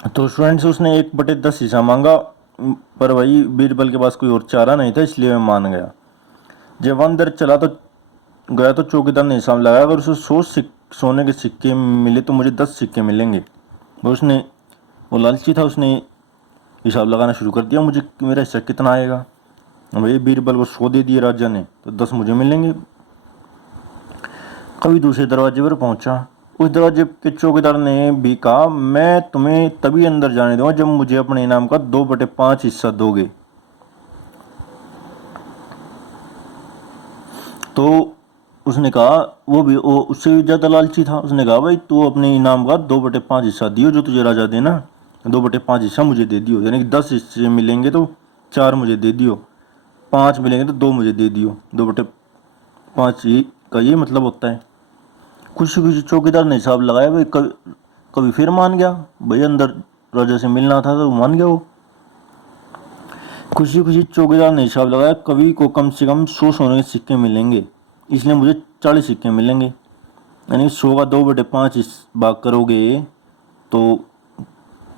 तो स्टूडेंट्स उसने 1/10 हिस्सा मांगा, पर वही बीरबल के पास कोई और चारा नहीं था, इसलिए मैं मान गया। जब वह अंदर चला तो गया तो चौकीदार ने हिसाब लगाया, अगर उसे 100 सोने के सिक्के मिले तो मुझे 10 सिक्के मिलेंगे। वो लालची था, उसने हिसाब लगाना शुरू कर दिया, मुझे मेरा हिस्सा कितना आएगा। भाई बीरबल को 100 दे दिए राजा ने, तो 10 मुझे मिलेंगे। कवि दूसरे दरवाजे पर पहुंचा। उस दरवाजे के चौकीदार ने भी कहा, मैं तुम्हें तभी अंदर जाने दूंगा जब मुझे अपने इनाम का 2/5 हिस्सा दोगे। तो उसने कहा, वो उससे भी ज्यादा लालची था। उसने कहा, भाई तू अपने इनाम का 2/5 हिस्सा दियो, जो तुझे राजा देना 2/5 हिस्सा मुझे दे दियो, यानी कि 10 हिस्से मिलेंगे तो 4 मुझे दे दियो, 5 मिलेंगे तो 2 मुझे दे दियो। 2/5 का ये मतलब होता है। खुशी खुशी चौकीदार ने हिसाब लगाया, भाई कभी फिर मान गया। भाई अंदर राजा से मिलना था तो मान गया वो। खुशी खुशी चौकीदार ने हिसाब लगाया, कवि को कम से कम 100 सोने के सिक्के मिलेंगे, इसलिए मुझे 40 सिक्के मिलेंगे। यानी 100 का 2/5 भाग करोगे तो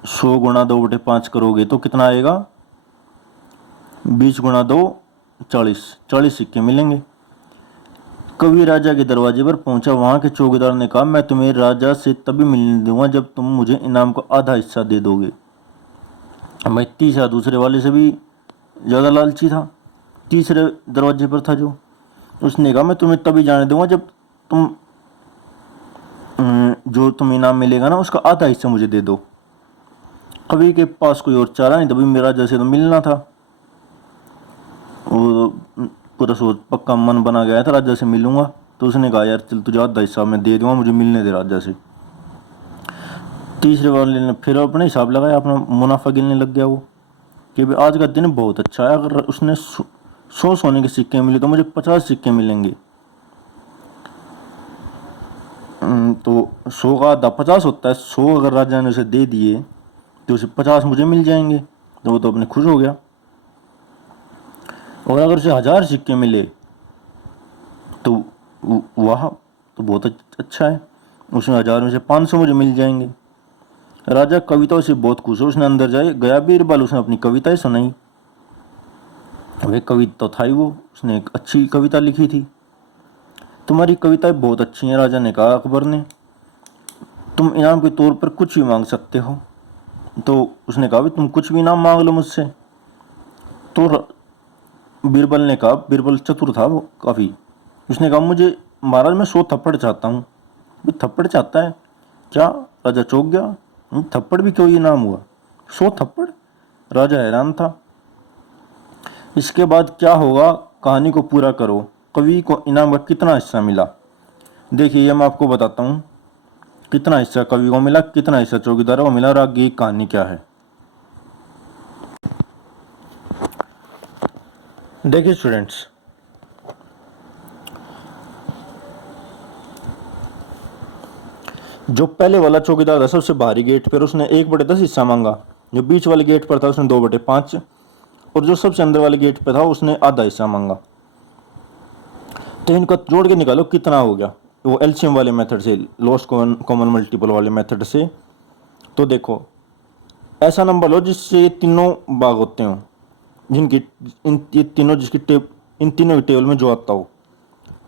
100 गुणा 2/5 करोगे तो कितना आएगा, 20 गुणा 2 40 सिक्के मिलेंगे। कवि राजा के दरवाजे पर पहुंचा। वहां के चौकीदार ने कहा, मैं तुम्हें राजा से तभी मिलने दूंगा जब तुम मुझे इनाम का आधा हिस्सा दे दोगे। मैं तीसरा दूसरे वाले से भी ज़्यादा लालची था, तीसरे दरवाजे पर था जो। उसने कहा, मैं तुम्हें तभी जाने दूंगा जब तुम जो तुम्हें इनाम मिलेगा ना उसका आधा हिस्सा मुझे दे दो। कवि के पास कोई और चारा नहीं, तभी मेरा जैसे तो मिलना था। वो पूरा सोच पक्का मन बना गया था, राजा से मिलूंगा। तो उसने कहा, यार चल तुझे आधा हिस्सा मैं दे दूंगा, मुझे मिलने दे राजा से। तीसरे वाले ने फिर अपने हिसाब लगाया, अपना मुनाफा गिनने लग गया वो, कि भाई आज का दिन बहुत अच्छा है, अगर उसने 100 सोने के सिक्के मिले तो मुझे 50 सिक्के मिलेंगे। तो 100 का आधा 50 होता है, 100 अगर राजा ने उसे दे दिए तो उसे 50 मुझे मिल जाएंगे, तो वो तो अपने खुश हो गया। और अगर उसे 1000 सिक्के मिले तो वाह, तो बहुत अच्छा है, उसमें 1000 में से 500 मुझे मिल जाएंगे। राजा कविताओं से बहुत खुश हो, उसने अंदर जाए गया बीरबल, उसने अपनी कविताएं सुनाई। वह कविता था ही वो, उसने एक अच्छी कविता लिखी थी। तुम्हारी कविताएं बहुत अच्छी हैं, राजा ने कहा अकबर ने, तुम इनाम के तौर पर कुछ भी मांग सकते हो। तो उसने कहा, तुम कुछ भी इनाम मांग लो मुझसे। तो बीरबल ने कहा, बीरबल चतुर था वो काफ़ी, उसने कहा, मुझे महाराज मैं 100 थप्पड़ चाहता हूँ। थप्पड़ चाहता है क्या? राजा चौंक गया, थप्पड़ भी क्यों इनाम हुआ, 100 थप्पड़? राजा हैरान था। इसके बाद क्या होगा, कहानी को पूरा करो। कवि को इनाम का कितना हिस्सा मिला, देखिए ये मैं आपको बताता हूँ। कितना हिस्सा कवि को मिला, कितना हिस्सा चौकीदार को मिला, और आगे कहानी क्या है। देखिए स्टूडेंट्स, जो पहले वाला चौकीदार था सबसे बाहरी गेट पर, उसने 1/10 हिस्सा मांगा। जो बीच वाले गेट पर था उसने 2/5, और जो सबसे अंदर वाले गेट पर था उसने आधा हिस्सा मांगा। तो इनका जोड़ के निकालो कितना हो गया, वो एलसीएम वाले मेथड से, लोएस्ट कॉमन मल्टीपल वाले मेथड से। तो देखो, ऐसा नंबर लो जिससे ये तीनों भाग होते हों, जिनकी ये तीनों इन तीनों की टेबल में जो आता हो।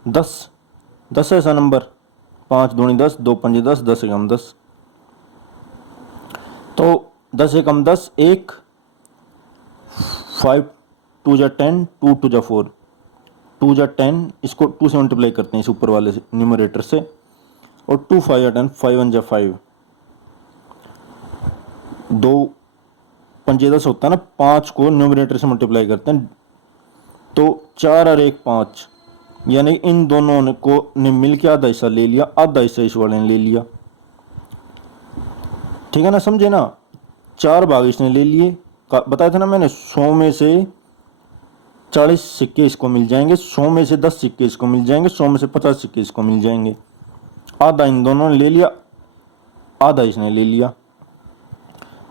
10 ऐसा नंबर, 5 दूनी 10, 2 पंजे 10, 10 एकम 10। तो 10 एकम 10 1, 5 2 जा 10, 2 2 जा 4, 2 जा 10, इसको 2 से मल्टीप्लाई करते हैं इस ऊपर वाले न्यूमरेटर से, और 2 5 जा 10, 5 1 जा 5, 2 पंजे 10 होता है ना, 5 को न्यूमरेटर से मल्टीप्लाई करते हैं, तो 4 और 1 5, यानी इन दोनों को ने मिल के आधा हिस्सा ले लिया, आधा हिस्सा इस वाले ने ले लिया। ठीक है ना, समझे ना? 4 भाग इसने ले लिए, बताया था ना मैंने, 100 में से 40 सिक्के इसको मिल जाएंगे, 100 में से 10 सिक्के इसको मिल जाएंगे, 100 में से 50 सिक्के इसको मिल जाएंगे। आधा इन दोनों ने ले लिया, आधा इसने ले लिया।